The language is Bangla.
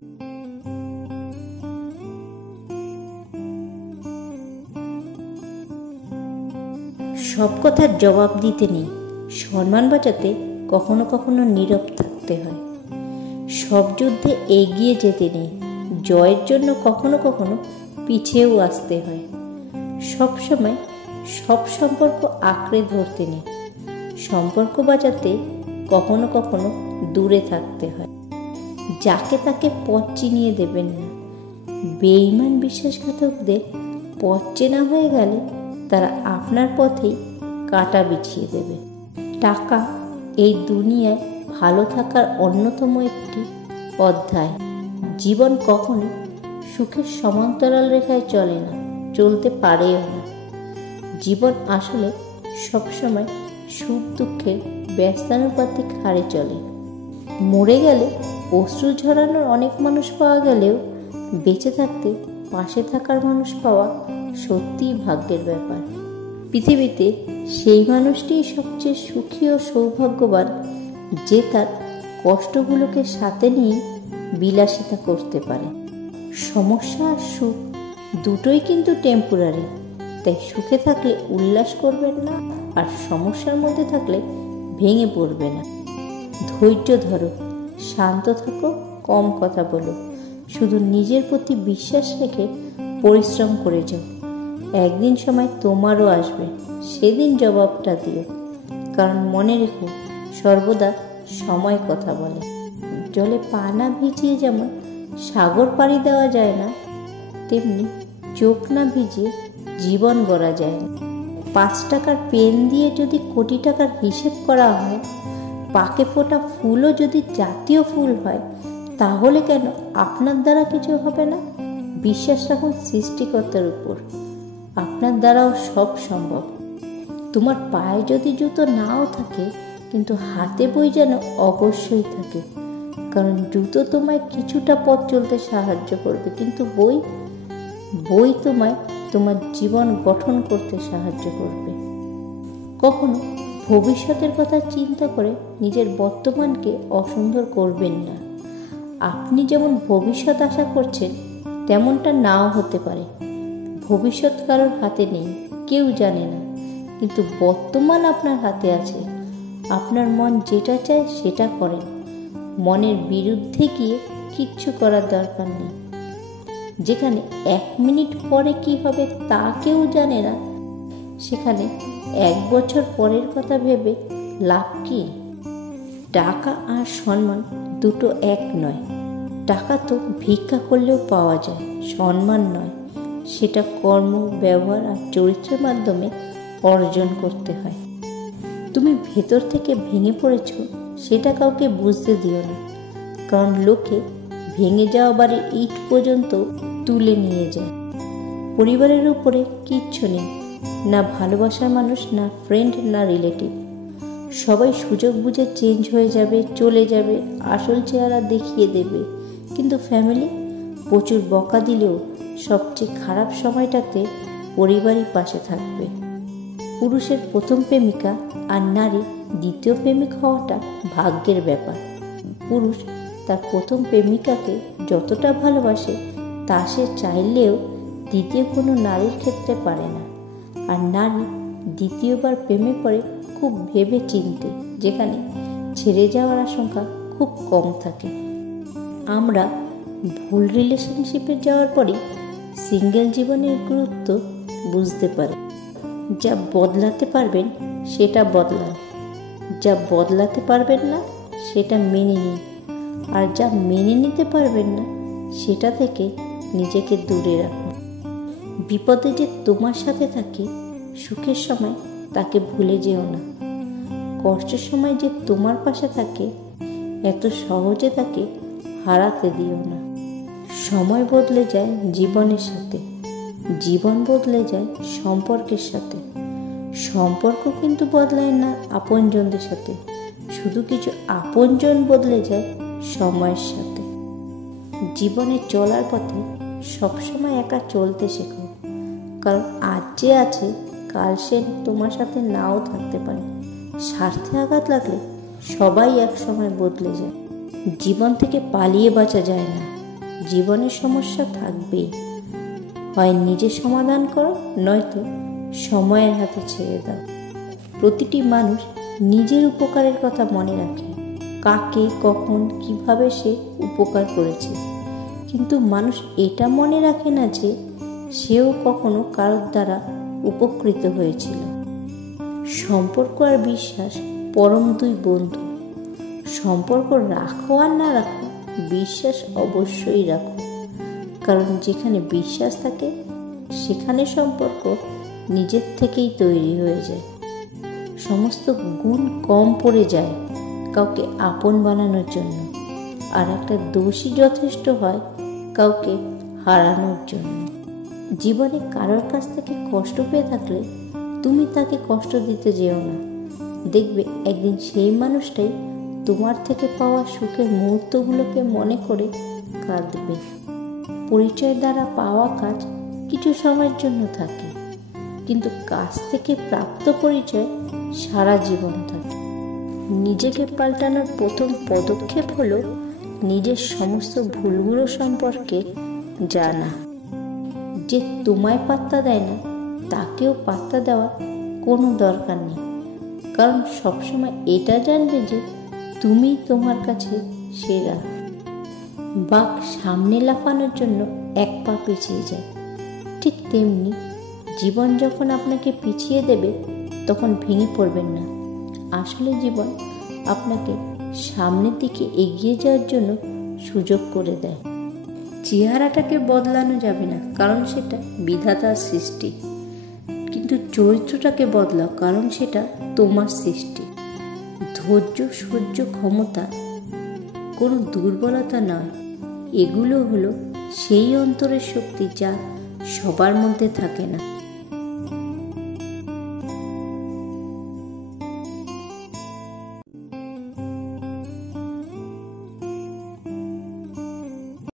সব কথার জবাব দিতে নেই, সম্মান বাঁচাতে কখনো কখনো নীরব থাকতে হয়। সব যুদ্ধে এগিয়ে যেতে নেই, জয়ের জন্য কখনো কখনো পিছিয়েও আসতে হয়। সব সময় সব সম্পর্ক আঁকড়ে ধরতে নেই, সম্পর্ক বাঁচাতে কখনো কখনো দূরে থাকতে হয়। যাকে তাকে পথ চিনিয়ে দেবেন না, বেঈমান বিশ্বাসঘাতকদের পথ চেনা হয়ে গেলে তারা আপনার পথেই কাঁটা বিছিয়ে দেবে। টাকা এই দুনিয়ায় ভালো থাকার অন্যতম একটি অধ্যায়। জীবন কখনো সুখের সমান্তরাল রেখায় চলে না, চলতে পারেও না। জীবন আসলে সবসময় সুখ দুঃখের ব্যস্তানুপাতিক হারে চলে। মরে গেলে অশ্রু ঝরানোর অনেক মানুষ পাওয়া গেলেও বেঁচে থাকতে পাশে থাকার মানুষ পাওয়া সত্যিই ভাগ্যের ব্যাপার। পৃথিবীতে সেই মানুষটিই সবচেয়ে সুখী ও সৌভাগ্যবান যে তার কষ্টগুলোকে সাথে নিয়ে বিলাসিতা করতে পারে। সমস্যা আর সুখ দুটোই কিন্তু টেম্পোরারি, তাই সুখে থাকলে উল্লাস করবেন না, আর সমস্যার মধ্যে থাকলে ভেঙে পড়বে না। ধৈর্য ধরো, শান্ত থাকো, কম কথা বলো, শুধু নিজের প্রতি বিশ্বাস রেখে পরিশ্রম করে যাও। একদিন সময় তোমারও আসবে, সেদিন জবাবটা দিও। কারণ মনে রেখো, সর্বদা সময় কথা বলে। জলে পা না ভিজিয়ে যেমন সাগর পাড়ি দেওয়া যায় না, তেমনি চোখ না ভিজিয়ে জীবন গড়া যায় না। 5 টাকার পেন দিয়ে যদি কোটি টাকার হিসেব করা হয়, পাকে ফোটা ফুলও যদি জাতীয় ফুল হয়, তাহলে কেন আপনার দ্বারা কিছু হবে না? বিশ্বাস রাখুন সৃষ্টিকর্তার উপর, আপনার দ্বারাও সব সম্ভব। তোমার পায়ে যদি জুতো নাও থাকে, কিন্তু হাতে বই যেন অবশ্যই থাকে। কারণ জুতো তোমায় কিছুটা পথ চলতে সাহায্য করবে, কিন্তু বই তোমায় তোমার জীবন গঠন করতে সাহায্য করবে। কখনো ভবিষ্যতের কথা চিন্তা করে নিজের বর্তমানকে অসুন্দর করবেন না। আপনি যেমন ভবিষ্যৎ আশা করছেন, তেমনটা নাও হতে পারে। ভবিষ্যৎ কারোর হাতে নেই, কেউ জানে না, কিন্তু বর্তমান আপনার হাতে আছে। আপনার মন যেটা চায় সেটা করেন, মনের বিরুদ্ধে গিয়ে কিচ্ছু করার দরকার নেই। যেখানে 1 মিনিট পরে কি হবে তা কেউ জানে না, সেখানে 1 বছর পরের কথা ভেবে লাভ কি? টাকা আর সম্মান দুটো এক নয়। টাকা তো ভিক্ষা করলেও পাওয়া যায়, সম্মান নয়। সেটা কর্ম, ব্যবহার আর চরিত্রের মাধ্যমে অর্জন করতে হয়। তুমি ভেতর থেকে ভেঙে পড়েছ, সেটা কাউকে বুঝতে দিও না। কারণ লোকে ভেঙে যাওয়া বাড়ির ইট পর্যন্ত তুলে নিয়ে যায়। পরিবারের উপরে কিচ্ছু নেই, না ভালোবাসার মানুষ, না ফ্রেন্ড, না রিলেটিভ। সবাই সুযোগ বুঝে চেঞ্জ হয়ে যাবে, চলে যাবে, আসল চেহারা দেখিয়ে দেবে। কিন্তু ফ্যামিলি প্রচুর বকা দিলেও সবচেয়ে খারাপ সময়টাতে পরিবারই পাশে থাকবে। পুরুষের প্রথম প্রেমিকা আর নারী দ্বিতীয় প্রেমিক হওয়াটা ভাগ্যের ব্যাপার। পুরুষ তার প্রথম প্রেমিকাকে যতটা ভালোবাসে, তা সে চাইলেও দ্বিতীয় কোনো নারীর ক্ষেত্রে পারে না। আর নারী দ্বিতীয়বার প্রেমে পড়ে খুব ভেবে চিনতে, যেখানে ছেড়ে যাওয়ার আশঙ্কা খুব কম থাকে। আমরা ভুল রিলেশনশিপে যাওয়ার পরই সিঙ্গেল জীবনের গুরুত্ব বুঝতে পারি। যা বদলাতে পারবেন সেটা বদলান, যা বদলাতে পারবেন না সেটা মেনে নিন, আর যা মেনে নিতে পারবেন না সেটা থেকে নিজেকে দূরে রাখুন। বিপদে যে তোমার সাথে থাকে, সুখের সময় তাকে ভুলে যেও না। কষ্টের সময় যে তোমার পাশে থাকে, এত সহজে তাকে হারাতে দিও না। সময় বদলে যায় জীবনের সাথে, জীবন বদলে যায় সম্পর্কের সাথে। সম্পর্ক কিন্তু বদলায় না আপনজনদের সাথে, শুধু কিছু আপনজন বদলে যায় সময়ের সাথে। জীবনে চলার পথে সবসময় একা চলতে শেখো, কারণ আজ যে আছে কাল সে তোমার সাথে নাও থাকতে পারে। স্বার্থে আঘাত লাগলে সবাই এক সময় বদলে যায়। জীবন থেকে পালিয়ে বাঁচা যায় না, জীবনের সমস্যা থাকবেই। হয় নিজে সমাধান করো, নয়তো সময়ের হাতে ছেড়ে দাও। প্রতিটি মানুষ নিজের উপকারের কথা মনে রাখে, কাকে কখন কিভাবে সে উপকার করেছে, কিন্তু মানুষ এটা মনে রাখে না যে সেও কখনো কারোর দ্বারা উপকৃত হয়েছিল। সম্পর্ক আর বিশ্বাস পরম দুই বন্ধু। সম্পর্ক রাখো আর না রাখো, বিশ্বাস অবশ্যই রাখো, কারণ যেখানে বিশ্বাস থাকে সেখানে সম্পর্ক নিজের থেকেই তৈরি হয়ে যায়। সমস্ত গুণ কম পড়ে যায় কাউকে আপন বানানোর জন্য, আর একটা দোষী যথেষ্ট হয় কাউকে হারানোর জন্য। জীবনে কারোর কাছ থেকে কষ্ট পেয়ে থাকলে তুমি তাকে কষ্ট দিতে যেও না। দেখবে একদিন সেই মানুষটাই তোমার থেকে পাওয়া সুখের মুহূর্তগুলোকে মনে করে কাঁদবে। পরিচয় দ্বারা পাওয়া কাজ কিছু সময়ের জন্য থাকে, কিন্তু কাছ থেকে প্রাপ্ত পরিচয় সারা জীবন থাকে। নিজেকে পাল্টানোর প্রথম পদক্ষেপ হলো নিজের সমস্ত ভুলগুলো সম্পর্কে জানা। যে তোমায় পাত্তা দেয় না তাকেও পাত্তা দেওয়ার কোনো দরকার নেই, কারণ সবসময় এটা জানবে যে তুমি তোমার কাছে সেরা। বাঘ সামনে লাফানোর জন্য এক পা পিছিয়ে যায়, ঠিক তেমনি জীবন যখন আপনাকে পিছিয়ে দেবে তখন ভেঙে পড়বেন না। আসলে জীবন আপনাকে সামনের দিকে এগিয়ে যাওয়ার জন্য সুযোগ করে দেয়। চেহারাটাকে বদলানো যাবে না, কারণ সেটা বিধাতার সৃষ্টি, কিন্তু চরিত্রটাকে বদলাও, কারণ সেটা তোমার সৃষ্টি। ধৈর্য, সহ্য, ক্ষমতা কোনো দুর্বলতা নয়, এগুলো হলো সেই অন্তরের শক্তি যা সবার মধ্যে থাকে না।